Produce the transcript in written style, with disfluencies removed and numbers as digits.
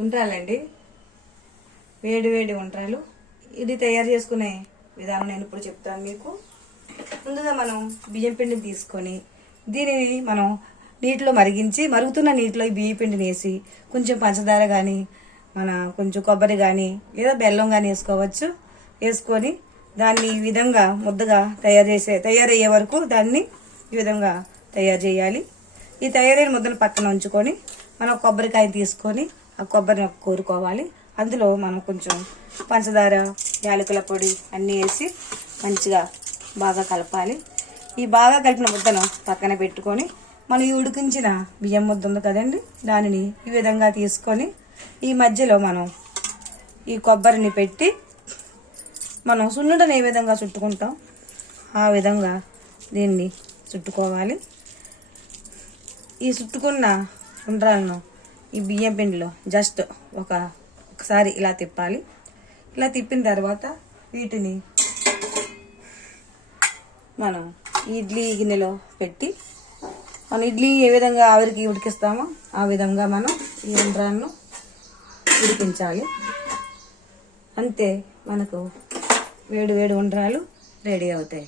ఉండ్రాలండి, వేడి వేడి ఉండ్రాలు. ఇది తయారు చేసుకునే విధానం నేను ఇప్పుడు చెప్తాను మీకు. ముందుగా మనం బియ్యం పిండిని తీసుకొని దీనిని మనం నీటిలో మరిగించి, మరుగుతున్న నీటిలో ఈ బియ్యం పిండిని వేసి కొంచెం పంచదార కానీ కొంచెం కొబ్బరి కానీ లేదా బెల్లం కానీ వేసుకోవచ్చు. వేసుకొని దాన్ని ఈ విధంగా ముద్దగా తయారయ్యే వరకు దాన్ని ఈ విధంగా తయారు చేయాలి. ఈ తయారైన ముద్దను పక్కన ఉంచుకొని మనం కొబ్బరికాయ తీసుకొని ఆ కొబ్బరిని కోరుకోవాలి. అందులో మనం కొంచెం పంచదార, యాలకుల పొడి అన్నీ వేసి మంచిగా బాగా కలపాలి. ఈ బాగా కలిపిన ముద్దను పక్కన పెట్టుకొని మనం ఈ ఉడికించిన బియ్యం ముద్ద ఉంది కదండి, దానిని ఈ విధంగా తీసుకొని ఈ మధ్యలో మనం ఈ కొబ్బరిని పెట్టి మనం సున్నుండని ఏ విధంగా చుట్టుకుంటాం ఆ విధంగా దీన్ని చుట్టుకోవాలి. ఈ చుట్టుకున్న ఉండ్రాలను ఈ బియ్యం పిండిలో జస్ట్ ఒకసారి ఇలా తిప్పాలి. ఇలా తిప్పిన తర్వాత వీటిని మనం ఇడ్లీ గిన్నెలో పెట్టి మనం ఇడ్లీ ఏ విధంగా ఆవిరికి ఉడికిస్తామో ఆ విధంగా మనం ఈ ఉండ్రాలను ఉడికించాలి. అంతే, మనకు వేడి వేడి ఉండ్రాలు రెడీ అవుతాయి.